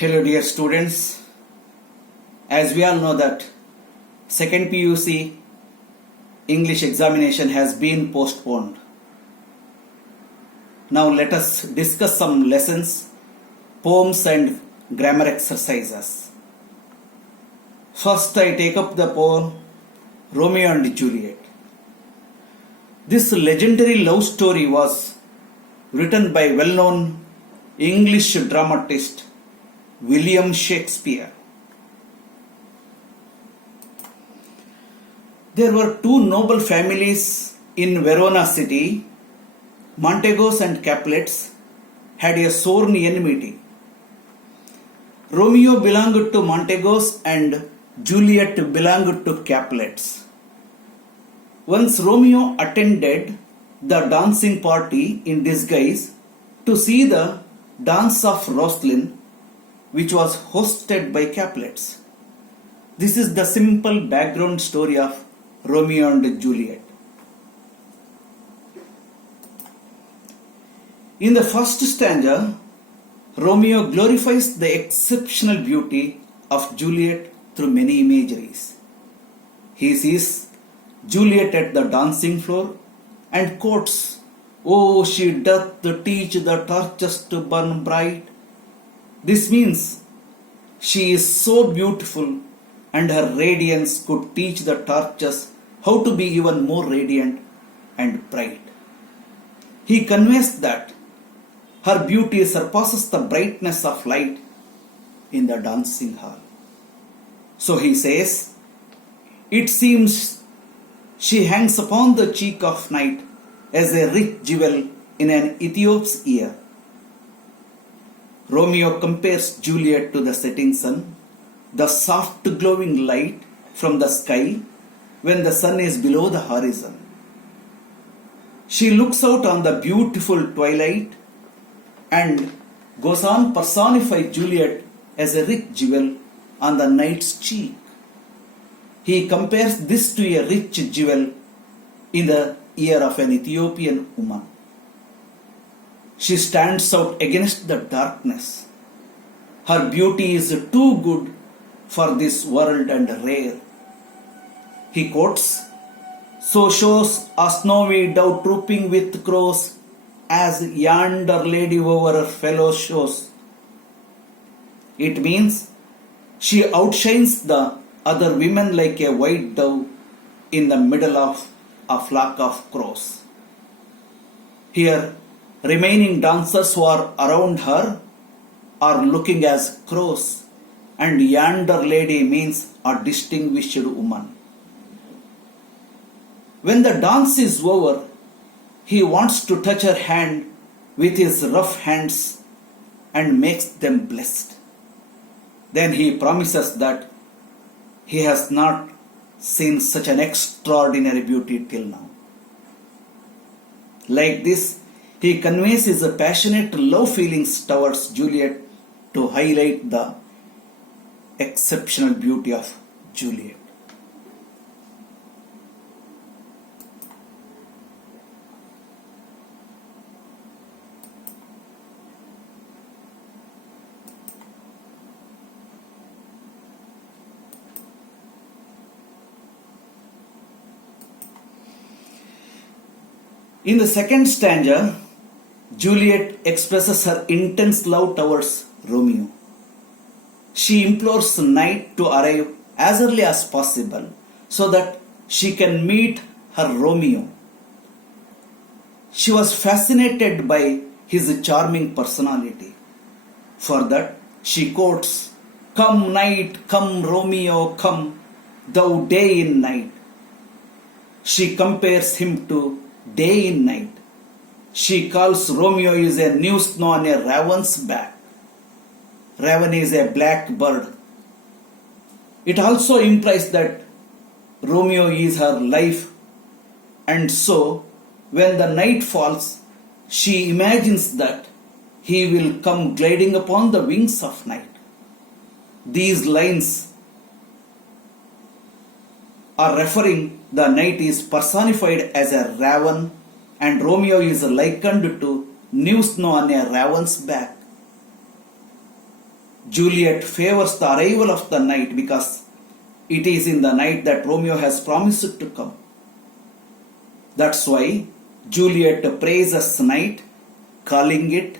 Hello dear students, as we all know that second PUC English examination has been postponed. Now let us discuss some lessons, poems and grammar exercises. First I take up the poem Romeo and Juliet. This legendary love story was written by well-known English dramatist William Shakespeare. There were two noble families in Verona city. Montegos and Capulets had a sworn enmity. Romeo belonged to Montegos and Juliet belonged to Capulets. Once Romeo attended the dancing party in disguise to see the dance of Roslyn, which was hosted by Capulets. This is the simple background story of Romeo and Juliet. In the first stanza, Romeo glorifies the exceptional beauty of Juliet through many imageries. He sees Juliet at the dancing floor and quotes, "Oh, she doth teach the torches to burn bright." This means she is so beautiful and her radiance could teach the torches how to be even more radiant and bright. He conveys that her beauty surpasses the brightness of light in the dancing hall. So he says, "It seems she hangs upon the cheek of night as a rich jewel in an Ethiop's ear." Romeo compares Juliet to the setting sun, the soft glowing light from the sky when the sun is below the horizon. She looks out on the beautiful twilight and goes on personify Juliet as a rich jewel on the night's cheek. He compares this to a rich jewel in the ear of an Ethiopian woman. She stands out against the darkness. Her beauty is too good for this world and rare. He quotes, "So shows a snowy dove trooping with crows, as yonder lady over her fellow shows." It means she outshines the other women like a white dove in the middle of a flock of crows. Here, remaining dancers who are around her are looking as crows, and yonder lady means a distinguished woman. When the dance is over, he wants to touch her hand with his rough hands and makes them blessed. Then he promises that he has not seen such an extraordinary beauty till now. Like this, he conveys his passionate love feelings towards Juliet to highlight the exceptional beauty of Juliet. In the second stanza, Juliet expresses her intense love towards Romeo. She implores night to arrive as early as possible so that she can meet her Romeo. She was fascinated by his charming personality. For that, she quotes, "Come night, come Romeo, come, thou day in night." She compares him to day in night. She calls Romeo is a new snow on a raven's back. Raven is a black bird. It also implies that Romeo is her life, and so when the night falls, she imagines that he will come gliding upon the wings of night. These lines are referring the night is personified as a raven and Romeo is likened to new snow on a raven's back. Juliet favors the arrival of the night because it is in the night that Romeo has promised to come. That's why Juliet praises night, calling it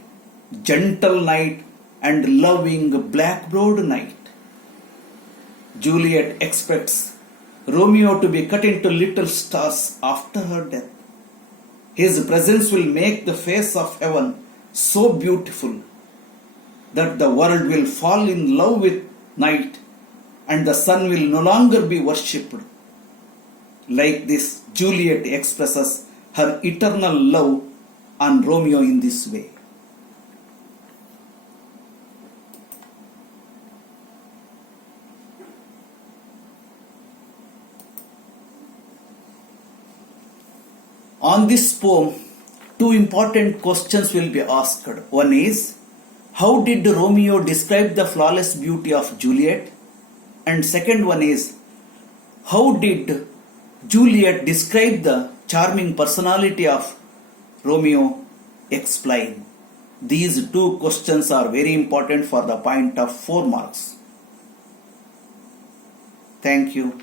gentle night and loving blackbird night. Juliet expects Romeo to be cut into little stars after her death. His presence will make the face of heaven so beautiful that the world will fall in love with night and the sun will no longer be worshipped. Like this, Juliet expresses her eternal love on Romeo in this way. On this poem, two important questions will be asked. One is, how did Romeo describe the flawless beauty of Juliet? And second one is, how did Juliet describe the charming personality of Romeo? Explain. These two questions are very important for the point of 4 marks. Thank you.